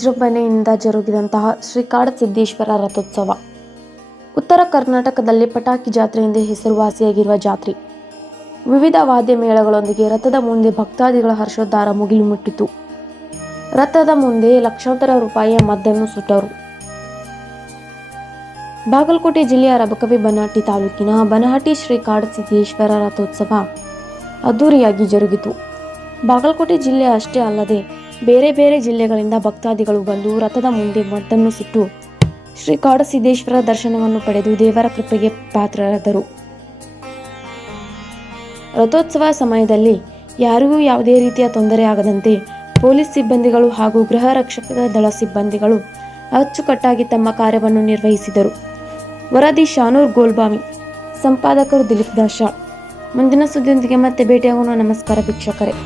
ವಿಜೃಂಭಣೆಯಿಂದ ಜರುಗಿದಂತಹ ಶ್ರೀ ಕಾಡಸಿದ್ದೇಶ್ವರ ರಥೋತ್ಸವ ಉತ್ತರ ಕರ್ನಾಟಕದಲ್ಲಿ ಪಟಾಕಿ ಜಾತ್ರೆ ಎಂದೇ ಹೆಸರುವಾಸಿಯಾಗಿರುವ ಜಾತ್ರೆ. ವಿವಿಧ ವಾದ್ಯ ಮೇಳಗಳೊಂದಿಗೆ ರಥದ ಮುಂದೆ ಭಕ್ತಾದಿಗಳ ಹರ್ಷೋದ್ಧಾರ ಮುಗಿಲು ಮುಟ್ಟಿತು. ರಥದ ಮುಂದೆ ಲಕ್ಷಾಂತರ ರೂಪಾಯಿಯ ಮದ್ದನ್ನು ಸುಟ್ಟರು. ಬಾಗಲಕೋಟೆ ಜಿಲ್ಲೆಯ ರಬಕವಿ ಬನಹಟ್ಟಿ ತಾಲೂಕಿನ ಬನಹಟ್ಟಿ ಶ್ರೀ ಕಾಡಸಿದ್ದೇಶ್ವರ ರಥೋತ್ಸವ ಅದ್ದೂರಿಯಾಗಿ ಜರುಗಿತು. ಬಾಗಲಕೋಟೆ ಜಿಲ್ಲೆ ಅಷ್ಟೇ ಅಲ್ಲದೆ ಬೇರೆ ಬೇರೆ ಜಿಲ್ಲೆಗಳಿಂದ ಭಕ್ತಾದಿಗಳು ಬಂದು ರಥದ ಮುಂದೆ ಮದ್ದನ್ನು ಸುಟ್ಟು ಶ್ರೀ ಕಾಡಸಿದ್ದೇಶ್ವರ ದರ್ಶನವನ್ನು ಪಡೆದು ದೇವರ ಕೃಪೆಗೆ ಪಾತ್ರರಾದರು. ರಥೋತ್ಸವ ಸಮಯದಲ್ಲಿ ಯಾರಿಗೂ ಯಾವುದೇ ರೀತಿಯ ತೊಂದರೆ ಆಗದಂತೆ ಪೊಲೀಸ್ ಸಿಬ್ಬಂದಿಗಳು ಹಾಗೂ ಗೃಹ ರಕ್ಷಕ ದಳ ಸಿಬ್ಬಂದಿಗಳು ಅಚ್ಚುಕಟ್ಟಾಗಿ ತಮ್ಮ ಕಾರ್ಯವನ್ನು ನಿರ್ವಹಿಸಿದರು. ವರದಿ ಶಾನೂರ್ ಗೋಲ್ಬಾವಿ, ಸಂಪಾದಕರು ದಿಲೀಪ್ ದಾಶಾಳ್. ಮುಂದಿನ ಸುದ್ದಿಯೊಂದಿಗೆ ಮತ್ತೆ ಭೇಟಿಯಾಗೋಣ. ನಮಸ್ಕಾರ ವೀಕ್ಷಕರೇ.